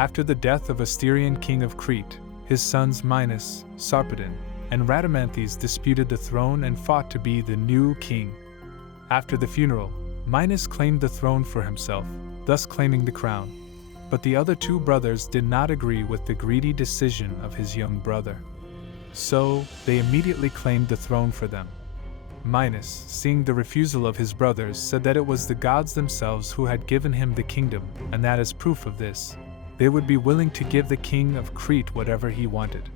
After the death of Asterian king of Crete, his sons Minos, Sarpedon, and Rhadamanthys disputed the throne and fought to be the new king. After the funeral, Minos claimed the throne for himself, thus claiming the crown. But the other two brothers did not agree with the greedy decision of his young brother. So, they immediately claimed the throne for them. Minos, seeing the refusal of his brothers, said that it was the gods themselves who had given him the kingdom, and that as proof of this, they would be willing to give the king of Crete whatever he wanted.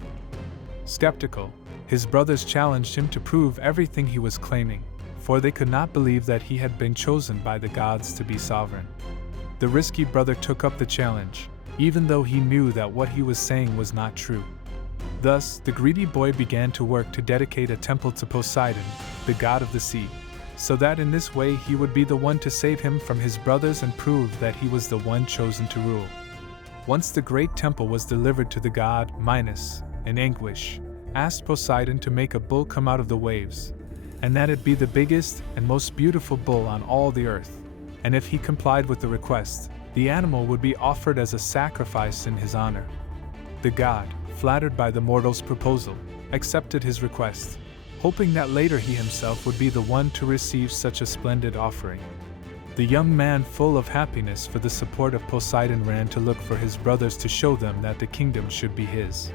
Skeptical, his brothers challenged him to prove everything he was claiming, for they could not believe that he had been chosen by the gods to be sovereign. The risky brother took up the challenge, even though he knew that what he was saying was not true. Thus, the greedy boy began to work to dedicate a temple to Poseidon, the god of the sea, so that in this way he would be the one to save him from his brothers and prove that he was the one chosen to rule. Once the great temple was delivered to the god, Minos, in anguish, asked Poseidon to make a bull come out of the waves, and that it be the biggest and most beautiful bull on all the earth. And if he complied with the request, the animal would be offered as a sacrifice in his honor. The god, flattered by the mortal's proposal, accepted his request, hoping that later he himself would be the one to receive such a splendid offering. The young man, full of happiness for the support of Poseidon, ran to look for his brothers to show them that the kingdom should be his.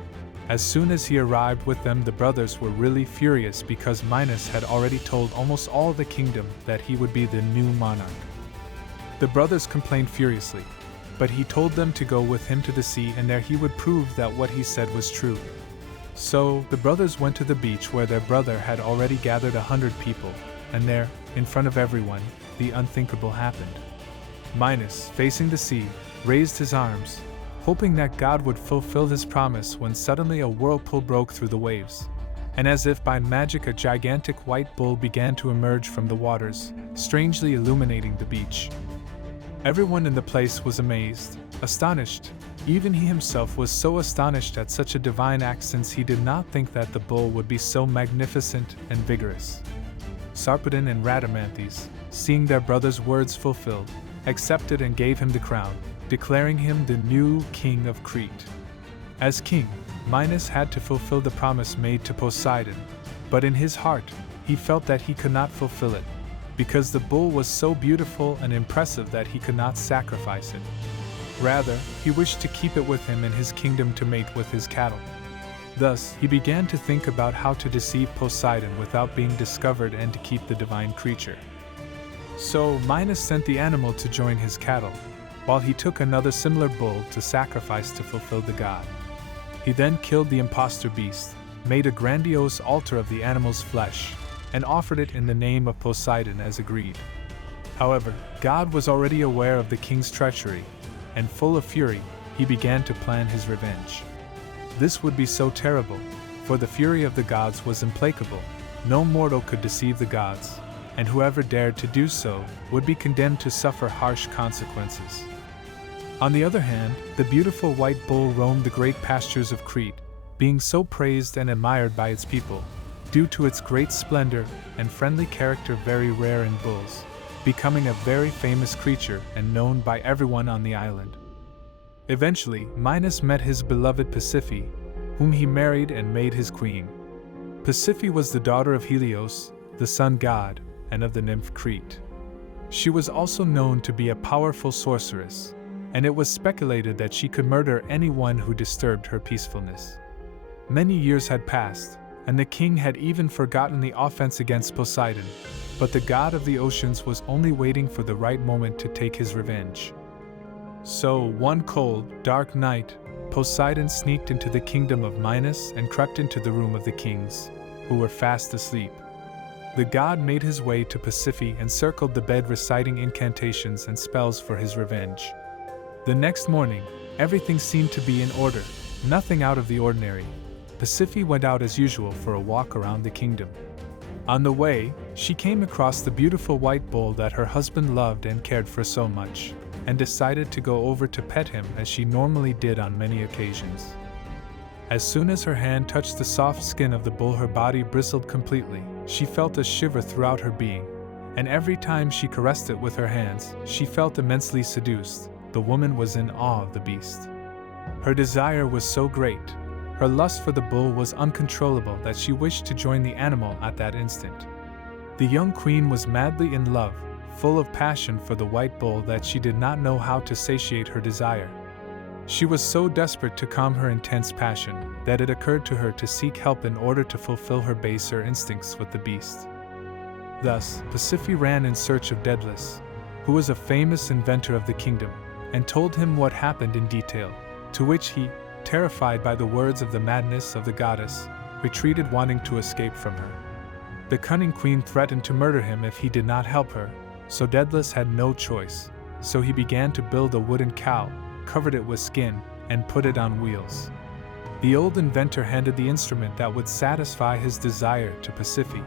As soon as he arrived with them, the brothers were really furious because Minos had already told almost all the kingdom that he would be the new monarch. The brothers complained furiously, but he told them to go with him to the sea, and there he would prove that what he said was true. So, the brothers went to the beach where their brother had already gathered 100 people, and there, in front of everyone, the unthinkable happened. Minos, facing the sea, raised his arms, hoping that God would fulfill his promise, when suddenly a whirlpool broke through the waves. And as if by magic, a gigantic white bull began to emerge from the waters, strangely illuminating the beach. Everyone in the place was amazed, astonished. Even he himself was so astonished at such a divine act, since he did not think that the bull would be so magnificent and vigorous. Sarpedon and Rhadamanthys, seeing their brother's words fulfilled, accepted and gave him the crown, declaring him the new king of Crete. As king, Minos had to fulfill the promise made to Poseidon, but in his heart, he felt that he could not fulfill it, because the bull was so beautiful and impressive that he could not sacrifice it. Rather, he wished to keep it with him in his kingdom to mate with his cattle. Thus, he began to think about how to deceive Poseidon without being discovered and to keep the divine creature. So, Minos sent the animal to join his cattle, while he took another similar bull to sacrifice to fulfill the god. He then killed the impostor beast, made a grandiose altar of the animal's flesh, and offered it in the name of Poseidon as agreed. However, God was already aware of the king's treachery, and full of fury, he began to plan his revenge. This would be so terrible, for the fury of the gods was implacable. No mortal could deceive the gods, and whoever dared to do so would be condemned to suffer harsh consequences. On the other hand, the beautiful white bull roamed the great pastures of Crete, being so praised and admired by its people, due to its great splendor and friendly character, very rare in bulls, becoming a very famous creature and known by everyone on the island. Eventually, Minos met his beloved Pasiphae, whom he married and made his queen. Pasiphae was the daughter of Helios, the sun god, and of the nymph Crete. She was also known to be a powerful sorceress, and it was speculated that she could murder anyone who disturbed her peacefulness. Many years had passed, and the king had even forgotten the offense against Poseidon, but the god of the oceans was only waiting for the right moment to take his revenge. So, one cold, dark night, Poseidon sneaked into the kingdom of Minos and crept into the room of the kings, who were fast asleep. The god made his way to Pasiphae and circled the bed, reciting incantations and spells for his revenge. The next morning, everything seemed to be in order, nothing out of the ordinary. Pasiphae went out as usual for a walk around the kingdom. On the way, she came across the beautiful white bull that her husband loved and cared for so much, and decided to go over to pet him as she normally did on many occasions. As soon as her hand touched the soft skin of the bull, her body bristled completely. She felt a shiver throughout her being, and every time she caressed it with her hands, she felt immensely seduced. The woman was in awe of the beast. Her desire was so great, her lust for the bull was uncontrollable that she wished to join the animal at that instant. The young queen was madly in love, full of passion for the white bull that she did not know how to satiate her desire. She was so desperate to calm her intense passion that it occurred to her to seek help in order to fulfill her baser instincts with the beast. Thus, Pasiphae ran in search of Daedalus, who was a famous inventor of the kingdom, and told him what happened in detail, to which he, terrified by the words of the madness of the goddess, retreated wanting to escape from her. The cunning queen threatened to murder him if he did not help her, so Daedalus had no choice, so he began to build a wooden cow, covered it with skin, and put it on wheels. The old inventor handed the instrument that would satisfy his desire to Pasiphae.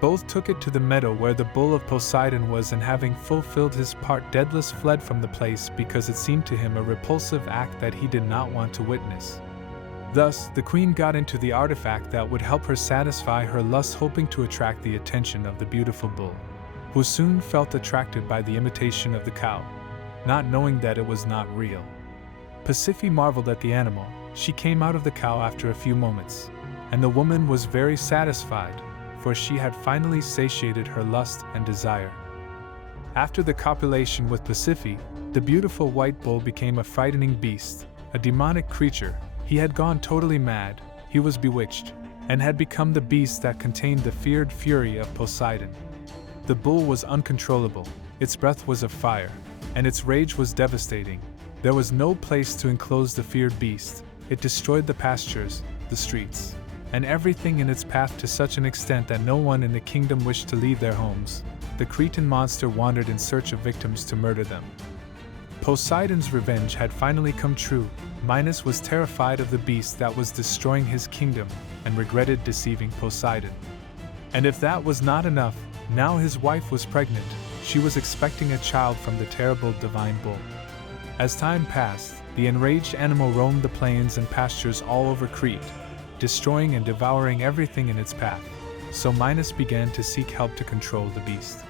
Both took it to the meadow where the bull of Poseidon was, and having fulfilled his part, Daedalus fled from the place because it seemed to him a repulsive act that he did not want to witness. Thus, the queen got into the artifact that would help her satisfy her lust, hoping to attract the attention of the beautiful bull, who soon felt attracted by the imitation of the cow, not knowing that it was not real. Pasiphae marveled at the animal. She came out of the cow after a few moments, and the woman was very satisfied, for she had finally satiated her lust and desire. After the copulation with Pasiphae, the beautiful white bull became a frightening beast, a demonic creature. He had gone totally mad, he was bewitched, and had become the beast that contained the feared fury of Poseidon. The bull was uncontrollable, its breath was of fire, and its rage was devastating. There was no place to enclose the feared beast. It destroyed the pastures, the streets, and everything in its path to such an extent that no one in the kingdom wished to leave their homes. The Cretan monster wandered in search of victims to murder them. Poseidon's revenge had finally come true. Minos was terrified of the beast that was destroying his kingdom and regretted deceiving Poseidon. And if that was not enough, now his wife was pregnant. She was expecting a child from the terrible divine bull. As time passed, the enraged animal roamed the plains and pastures all over Crete, destroying and devouring everything in its path, so Minos began to seek help to control the beast.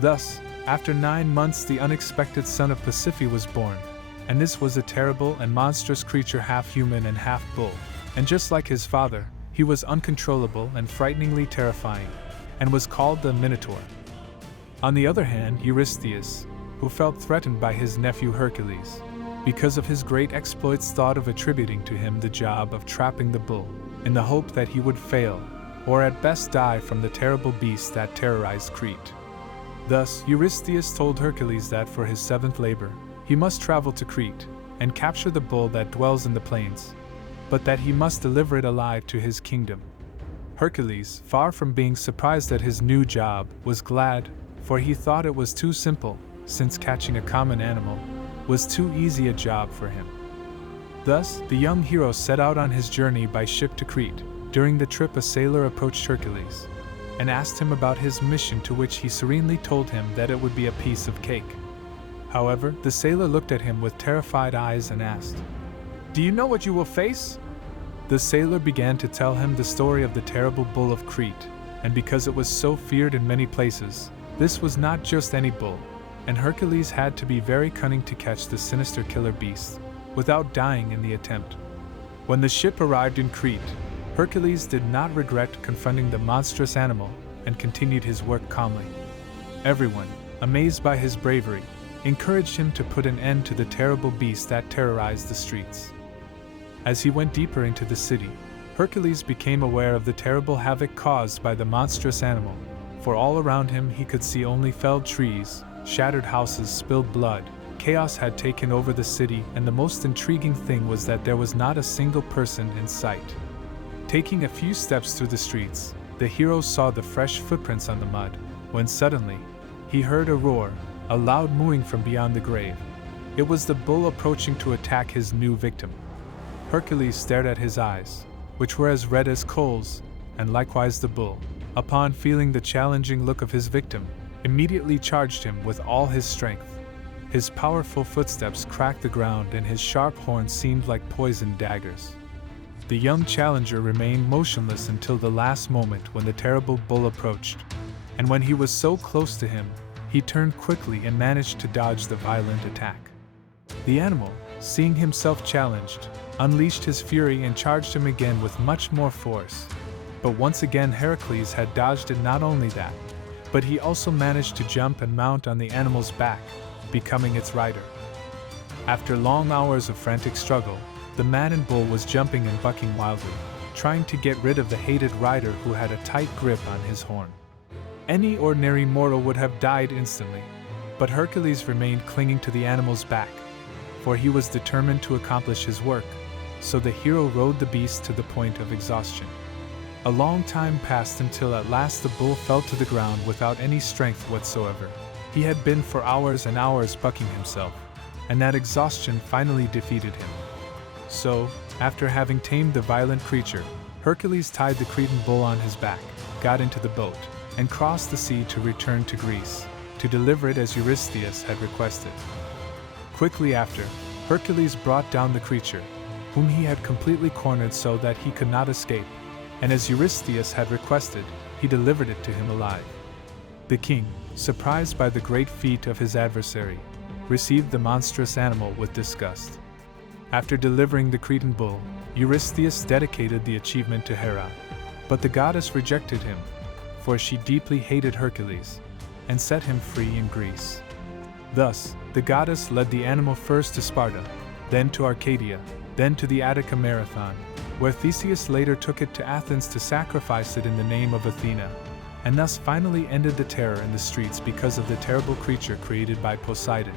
Thus, after 9 months, the unexpected son of Pasiphae was born, and this was a terrible and monstrous creature, half human and half bull, and just like his father, he was uncontrollable and frighteningly terrifying, and was called the Minotaur. On the other hand, Eurystheus, who felt threatened by his nephew Hercules, because of his great exploits, thought of attributing to him the job of trapping the bull, in the hope that he would fail, or at best die from the terrible beast that terrorized Crete. Thus, Eurystheus told Hercules that for his 7th labor, he must travel to Crete, and capture the bull that dwells in the plains, but that he must deliver it alive to his kingdom. Hercules, far from being surprised at his new job, was glad, for he thought it was too simple, since catching a common animal was too easy a job for him. Thus, the young hero set out on his journey by ship to Crete. During the trip, a sailor approached Hercules and asked him about his mission, to which he serenely told him that it would be a piece of cake. However, the sailor looked at him with terrified eyes and asked, "Do you know what you will face?" The sailor began to tell him the story of the terrible bull of Crete, and because it was so feared in many places, this was not just any bull, and Hercules had to be very cunning to catch the sinister killer beast, without dying in the attempt. When the ship arrived in Crete, Hercules did not regret confronting the monstrous animal, and continued his work calmly. Everyone, amazed by his bravery, encouraged him to put an end to the terrible beast that terrorized the streets. As he went deeper into the city, Hercules became aware of the terrible havoc caused by the monstrous animal, for all around him he could see only felled trees, shattered houses, spilled blood. Chaos had taken over the city, and the most intriguing thing was that there was not a single person in sight. Taking a few steps through the streets, the hero saw the fresh footprints on the mud, when suddenly, he heard a roar, a loud mooing from beyond the grave. It was the bull approaching to attack his new victim. Hercules stared at his eyes, which were as red as coals, and likewise the bull, upon feeling the challenging look of his victim, immediately charged him with all his strength. His powerful footsteps cracked the ground, and his sharp horns seemed like poisoned daggers. The young challenger remained motionless until the last moment, when the terrible bull approached, and when he was so close to him, he turned quickly and managed to dodge the violent attack. The animal, seeing himself challenged, unleashed his fury and charged him again with much more force. But once again Hercules had dodged it. Not only that, but he also managed to jump and mount on the animal's back, becoming its rider. After long hours of frantic struggle, the man in bull was jumping and bucking wildly, trying to get rid of the hated rider who had a tight grip on his horn. Any ordinary mortal would have died instantly, but Hercules remained clinging to the animal's back, for he was determined to accomplish his work, so the hero rode the beast to the point of exhaustion. A long time passed until at last the bull fell to the ground without any strength whatsoever. He had been for hours and hours bucking himself, and that exhaustion finally defeated him. So, after having tamed the violent creature, Hercules tied the Cretan bull on his back, got into the boat, and crossed the sea to return to Greece, to deliver it as Eurystheus had requested. Quickly after, Hercules brought down the creature, whom he had completely cornered so that he could not escape, and as Eurystheus had requested, he delivered it to him alive. The king, surprised by the great feat of his adversary, received the monstrous animal with disgust. After delivering the Cretan bull, Eurystheus dedicated the achievement to Hera, but the goddess rejected him, for she deeply hated Hercules, and set him free in Greece. Thus, the goddess led the animal first to Sparta, then to Arcadia, then to the Attica Marathon, where Theseus later took it to Athens to sacrifice it in the name of Athena, and thus finally ended the terror in the streets because of the terrible creature created by Poseidon.